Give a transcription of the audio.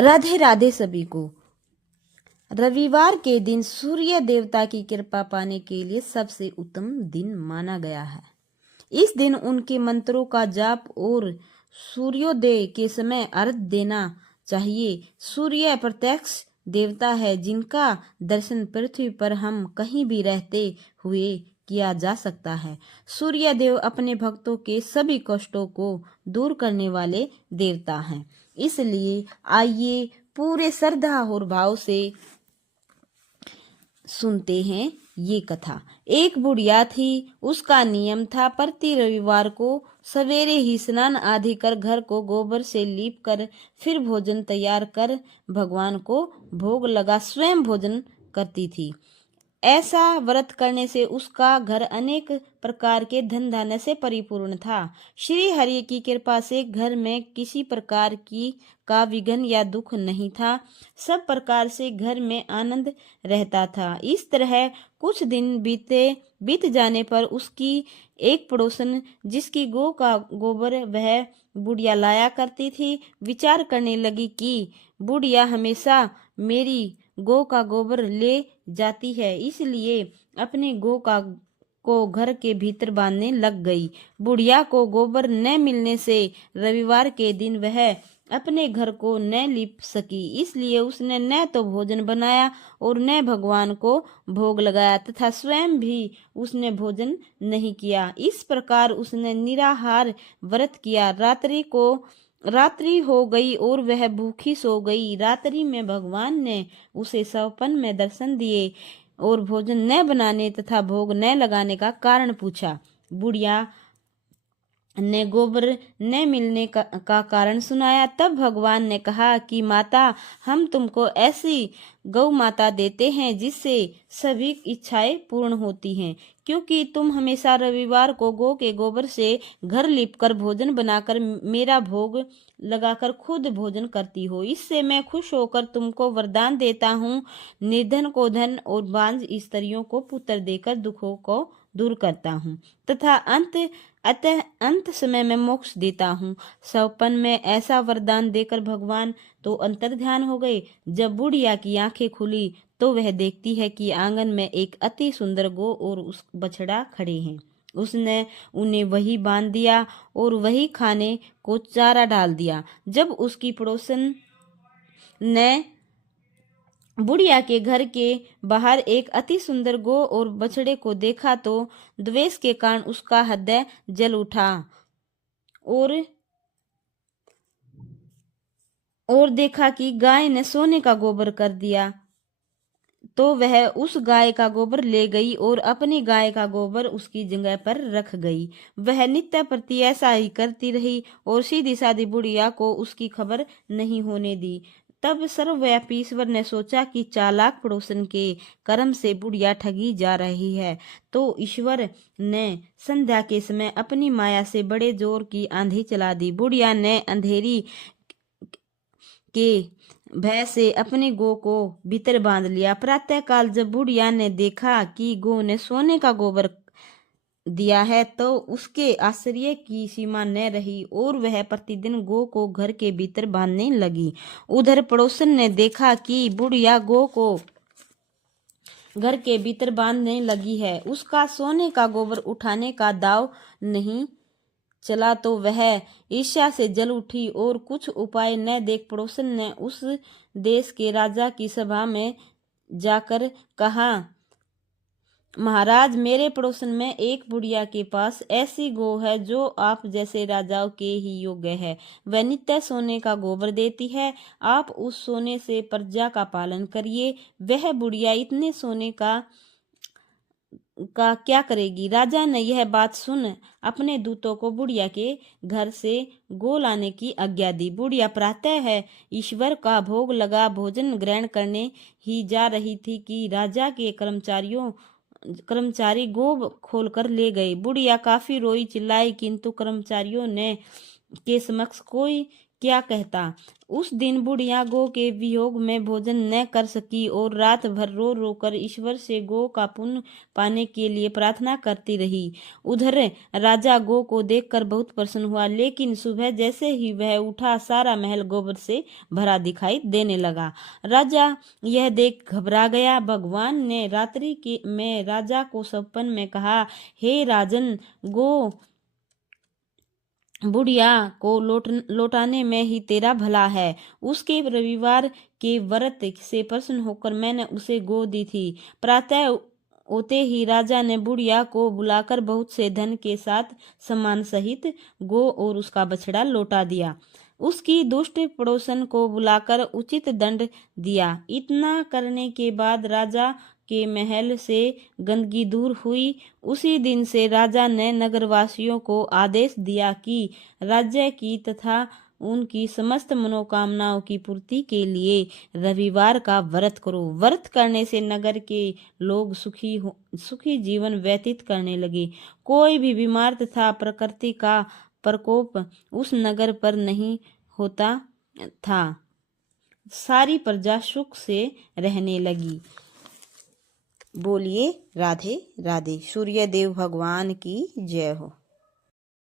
राधे राधे सभी को। रविवार के दिन सूर्य देवता की कृपा पाने के लिए सबसे उत्तम दिन माना गया है। इस दिन उनके मंत्रों का जाप और सूर्योदय के समय अर्घ देना चाहिए। सूर्य प्रत्यक्ष देवता है जिनका दर्शन पृथ्वी पर हम कहीं भी रहते हुए किया जा सकता है। सूर्य देव अपने भक्तों के सभी कष्टों को दूर करने वाले देवता हैं। इसलिए आइए पूरे श्रद्धा और भाव से सुनते हैं ये कथा। एक बुढ़िया थी। उसका नियम था प्रति रविवार को सवेरे ही स्नान आदि कर घर को गोबर से लीप कर फिर भोजन तैयार कर भगवान को भोग लगा स्वयं भोजन करती थी। ऐसा व्रत करने से उसका घर अनेक प्रकार के धन धान्य से परिपूर्ण था। श्री हरि की कृपा से घर में किसी प्रकार की का विघ्न या दुख नहीं था। सब प्रकार से घर में आनंद रहता था। इस तरह कुछ दिन बीत जाने पर उसकी एक पड़ोसन जिसकी गौ का गोबर वह बुढ़िया लाया करती थी, विचार करने लगी कि बुढ़िया हमेशा मेरी गौ का गोबर ले जाती है, इसलिए अपने गौ को घर के भीतर बांधने लग गई। बुढ़िया को गोबर न मिलने से रविवार के दिन वह अपने घर को न लीप सकी, इसलिए उसने न तो भोजन बनाया और न भगवान को भोग लगाया तथा स्वयं भी उसने भोजन नहीं किया। इस प्रकार उसने निराहार व्रत किया। रात्रि हो गई और वह भूखी सो गई। रात्रि में भगवान ने उसे सपन में दर्शन दिए और भोजन न बनाने तथा भोग न लगाने का कारण पूछा। बुढ़िया ने गोबर न मिलने का कारण सुनाया। तब भगवान ने कहा कि माता, हम तुमको ऐसी गौ माता देते हैं जिससे सभी इच्छाएं पूर्ण होती हैं, क्योंकि तुम हमेशा रविवार को गौ के गोबर से घर लीपकर भोजन बनाकर मेरा भोग लगाकर खुद भोजन करती हो। इससे मैं खुश होकर तुमको वरदान देता हूँ। निर्धन को धन और बांझ स्त्रियों को पुत्र देकर दुखों को दूर करता हूँ तथा अंत समय में मोक्ष देता हूँ। सपन में ऐसा वरदान देकर भगवान तो अंतर्ध्यान हो गए। जब बुढ़िया की आंखें खुली तो वह देखती है कि आंगन में एक अति सुंदर गौ और उस बछड़ा खड़े हैं। उसने उन्हें वही बांध दिया और वही खाने को चारा डाल दिया। जब उसकी पड़ोसन ने बुढ़िया के घर के बाहर एक अति सुंदर गौ और बछड़े को देखा तो द्वेष के कारण उसका हृदय जल उठा और देखा कि गाय ने सोने का गोबर कर दिया, तो वह उस गाय का गोबर ले गई और अपनी गाय का गोबर उसकी जगह पर रख गई। वह नित्य प्रति ऐसा ही करती रही और सीधी सादी बुढ़िया को उसकी खबर नहीं होने दी। तब सर्वव्यापी ईश्वर ने सोचा कि चालाक पड़ोसन के कर्म से बुढ़िया ठगी जा रही है, तो ईश्वर ने संध्या के समय अपनी माया से बड़े जोर की आंधी चला दी। बुढ़िया ने अंधेरी के भय से अपनी गौ को भीतर बांध लिया। प्रातः काल जब बुढ़िया ने देखा कि गौ ने सोने का गोबर दिया है तो उसके आश्चर्य की सीमा न रही और वह प्रतिदिन गौ को घर के भीतर बांधने लगी। उधर पड़ोसन ने देखा कि बुढ़िया गौ को घर के भीतर बांधने लगी है, उसका सोने का गोबर उठाने का दाव नहीं चला, तो वह ईर्ष्या से जल उठी और कुछ उपाय न देख पड़ोसन ने उस देश के राजा की सभा में जाकर कहा, महाराज, मेरे पड़ोसन में एक बुढ़िया के पास ऐसी गौ है जो आप जैसे राजाओं के ही योग्य है। वह नित्य सोने का गोबर देती है। आप उस सोने से प्रजा का पालन करिए। वह बुढ़िया इतने सोने का क्या करेगी। राजा ने यह बात सुन अपने दूतों को बुढ़िया के घर से गौ लाने की आज्ञा दी। बुढ़िया प्रातः है ईश्वर का भोग लगा भोजन ग्रहण करने ही जा रही थी कि राजा के कर्मचारी गो खोलकर ले गए। बुढ़िया काफी रोई चिल्लाई, किंतु कर्मचारियों ने के समक्ष कोई क्या कहता। उस दिन बुढ़िया गो के वियोग में भोजन न कर सकी और रात भर रो रो कर ईश्वर से गो का पुण्य पाने के लिए प्रार्थना करती रही। उधर राजा गो को देखकर बहुत प्रसन्न हुआ, लेकिन सुबह जैसे ही वह उठा सारा महल गोबर से भरा दिखाई देने लगा। राजा यह देख घबरा गया। भगवान ने रात्रि के में राजा को सपन में कहा, हे राजन, गो बुढ़िया को लौटाने में ही तेरा भला है। उसके रविवार के व्रत से प्रसन्न होकर मैंने उसे गो दी थी। प्रातः होते ही राजा ने बुढ़िया को बुलाकर बहुत से धन के साथ सम्मान सहित गो और उसका बछड़ा लौटा दिया। उसकी दुष्ट पड़ोसन को बुलाकर उचित दंड दिया। इतना करने के बाद राजा के महल से गंदगी दूर हुई। उसी दिन से राजा ने नगरवासियों को आदेश दिया कि राज्य की तथा उनकी समस्त मनोकामनाओं की पूर्ति के लिए रविवार का व्रत करो। व्रत करने से नगर के लोग सुखी जीवन व्यतीत करने लगे। कोई भी बीमार तथा प्रकृति का प्रकोप उस नगर पर नहीं होता था। सारी प्रजा सुख से रहने लगी। बोलिए राधे राधे। सूर्य देव भगवान की जय हो।